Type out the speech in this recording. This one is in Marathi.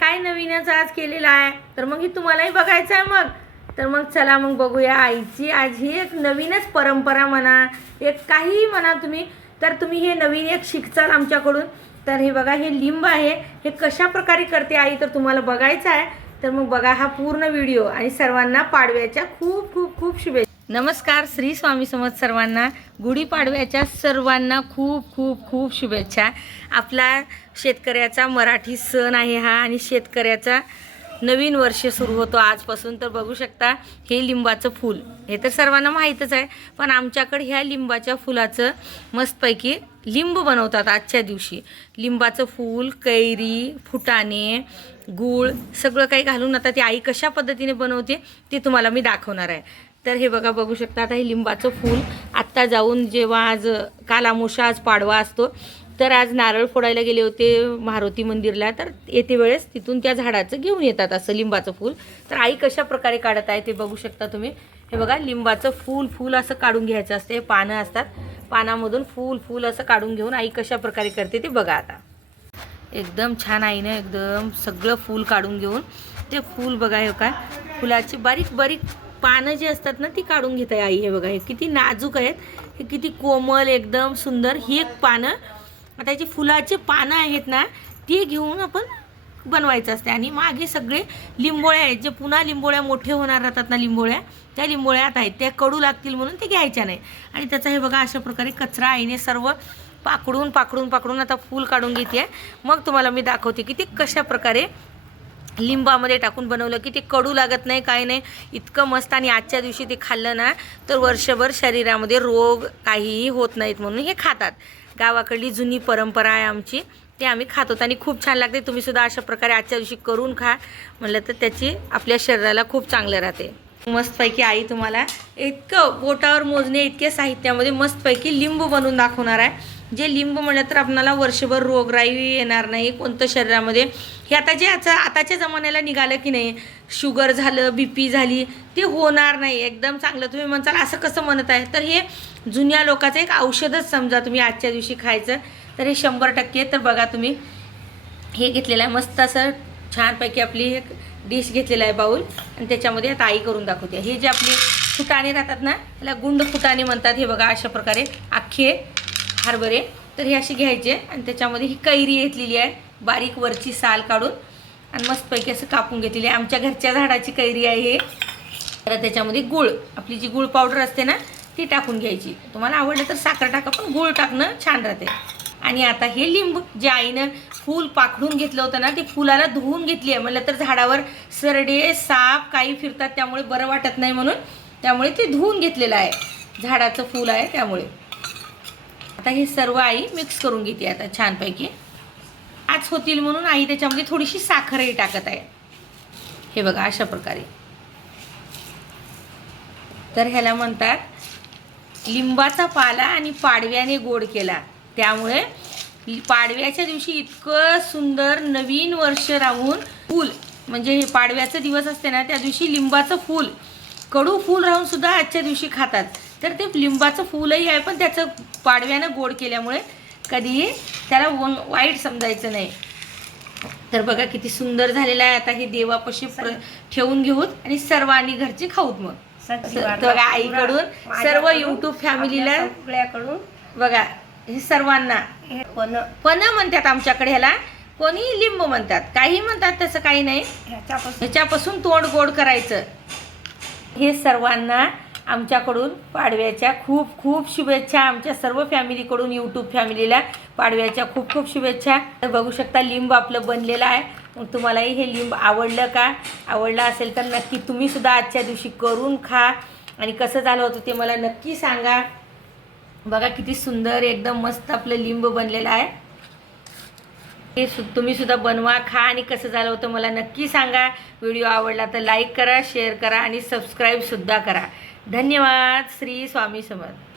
काय नवीनच आज केलेलं आहे, तर मग ही तुम्हालाही बघायचं आहे. मग तर मग चला मग बघूया आईची आज ही एक नवीनच परंपरा म्हणा, एक काहीही म्हणा तुम्ही, तर तुम्ही हे नवीन एक शिकचाल आमच्याकडून. तर हे बघा, हे लिंब आहे, हे कशा प्रकारे करते आई तर तुम्हाला बघायचं आहे. तर मग बघा हा पूर्ण व्हिडिओ. आणि सर्वांना पाडव्याच्या खूप खूप खूप शुभेच्छा. नमस्कार, श्री स्वामी समर्थ सर्वांना. गुढीपाडव्याच्या सर्वांना खूप खूप खूप शुभेच्छा. आपला शेतकऱ्याचा मराठी सण आहे हा, आणि शेतकऱ्याचा नवीन वर्ष सुरू होतो आजपासून. तर बघू शकता हे लिंबाचं फूल, हे तर सर्वांना माहीतच आहे, पण आमच्याकडे ह्या लिंबाच्या फुलाचं मस्तपैकी लिंब बनवतात आजच्या दिवशी. लिंबाचं फूल, कैरी, फुटाणे, गूळ सगळं काही घालून आता ती आई कशा पद्धतीने बनवते ते तुम्हाला मी दाखवणार आहे. तर हे बघा, बघू शकता आता हे लिंबाचं फूल आत्ता जाऊन, जेव्हा आज काल अमावस्या आज पाडवा असतो, तर आज नारळ फोडायला गेले होते मारुती मंदिरला, तर येते वेळेस तिथून त्या झाडाचं घेऊन येतात असं लिंबाचं फूल. तर आई कशा प्रकारे काढत आहे ते बघू शकता तुम्ही. हे बघा, लिंबाचं फूल असं काढून घ्यायचं असते. हे पानं असतात, पानामधून फूल असं काढून घेऊन आई कशा प्रकारे करते ते बघा. आता एकदम छान आईनं एकदम सगळं फूल काढून घेऊन ते फूल बघा, हे काय फुलाची बारीक बारीक पानं जी असतात ना ती काढून घेत आहे आई. हे बघा, हे किती नाजूक आहेत, हे किती कोमल एकदम सुंदर ही एक पानं. आता याची फुलाचे पानं आहेत ना ती घेऊन आपण बनवायचं असते. आणि मागे सगळे लिंबोळ्या आहेत, जे पुन्हा लिंबोळ्या मोठे होणार राहतात ना लिंबोळ्या, त्या लिंबोळ्या आता आहेत, त्या कडू लागतील म्हणून ते घ्यायच्या नाही. आणि त्याचा हे बघा अशा प्रकारे कचरा आईने सर्व पाकडून आता फूल काढून घेते. मग तुम्हाला मी दाखवते की ते कशा प्रकारे लिंबामध्ये टाकून बनवलं की ते कडू लागत नाही, काय नाही, इतकं मस्त. आणि आजच्या दिवशी ते खाल्लं ना तर वर्षभर शरीरामध्ये रोग काहीही होत नाहीत म्हणून हे खातात. गावाकडली जुनी परंपरा आहे आमची, ते आम्ही खातो आणि खूप छान लागते. तुम्हीसुद्धा अशा प्रकारे आजच्या दिवशी करून खा म्हणलं तर त्याची आपल्या शरीराला खूप चांगलं राहते. मस्तपैकी आई तुम्हाला इतकं बोटावर मोजणे इतक्या साहित्यामध्ये मस्तपैकी लिंबू बनवून दाखवणार आहे. जे लिंब म्हणलं तर आपणाला वर्षभर रोगराई येणार नाही कोणतं शरीरामध्ये. हे आता जे आताच्या जमान्याला निघालं की नाही, शुगर झालं, BP झाली, ते होणार नाही, एकदम चांगलं. तुम्ही म्हणताल असं कसं म्हणत आहे, तर हे जुन्या लोकांचं एक औषधच समजा तुम्ही आजच्या दिवशी खायचं तर हे 100%. तर बघा तुम्ही हे घेतलेलं आहे मस्त असं छानपैकी आपली एक डिश घेतलेला आहे बाऊल, आणि त्याच्यामध्ये आता आई करून दाखवते. हे जे आपले फुटाणे राहतात ना त्याला गुंड फुटाणे म्हणतात. हे बघा अशा प्रकारे अख्खे हरभरे, तर हे असे घ्यायचे आणि त्याच्यामध्ये ही कैरी घेतलेली आहे, बारीक वरची साल काढून आणि मस्तपैकी असं कापून घेतलेली आहे. आमच्या घरच्या झाडाची कैरी आहे हे. तर त्याच्यामध्ये गूळ, आपली जी गूळ पावडर असते ना ती टाकून घ्यायची. तुम्हाला आवडलं तर साखर टाका, पण गूळ टाकणं छान राहते. आणि आता हे लिंब जे आईनं फूल पाखडून घेतलं होतं ना ते फुलाला धुवून घेतली आहे. म्हणलं तर झाडावर सरडे साप काही फिरतात, त्यामुळे बरं वाटत नाही म्हणून, त्यामुळे ते धुवून घेतलेलं आहे. झाडाचं फूल आहे त्यामुळे. आता हे सर्व आई मिक्स करून घेते आता छानपैकी. आज होतील म्हणून आई त्याच्यामध्ये थोडीशी साखरही टाकत आहे. हे बघा अशा प्रकारे. तर ह्याला म्हणतात लिंबाचा पाला आणि पाडव्याने गोड केला. त्यामुळे पाडव्याच्या दिवशी इतकं सुंदर नवीन वर्ष राहून फूल, म्हणजे हे पाडव्याचा दिवस असते ना त्या दिवशी लिंबाचं फूल, कडू फूल राहून सुद्धा आजच्या दिवशी खातात. तर ते लिंबाचं फूलही आहे, पण त्याचं पाडव्यानं गोड केल्यामुळे कधीही त्याला वाईट समजायचं नाही. तर बघा किती सुंदर झालेलं आहे. आता हे देवापाशी ठेवून घेऊन आणि सर्वांनी घरचे खाऊत. मग बघा आईकडून सर्व YouTube फॅमिलीला बघा, हे सर्वांना पण म्हणतात आमच्याकडे, ह्याला कोणी लिंब म्हणतात, काही म्हणतात, तसं काही नाही. ह्याच्यापासून तोंड गोड करायचं. हे सर्वांना आमच्याकडून पाडव्याच्या खूप खूप शुभेच्छा. आमच्या सर्व फॅमिलीकडून YouTube फॅमिलीला पाडव्याच्या खूप खूप शुभेच्छा. तर बघू शकता लिंब आपलं बनलेलं आहे. मग तुम्हालाही हे लिंब आवडलं का? आवडलं असेल तर नक्की तुम्हीसुद्धा आजच्या दिवशी करून खा, आणि कसं झालं होतं ते मला नक्की सांगा. बघा किती सुंदर एकदम मस्त आपलं लिंब बनलेलं आहे. हे तुम्हीसुद्धा बनवा, खा, आणि कसं झालं होतं मला नक्की सांगा. व्हिडिओ आवडला तर लाईक करा, शेअर करा आणि सबस्क्राईबसुद्धा करा. धन्यवाद. श्री स्वामी समर्थ.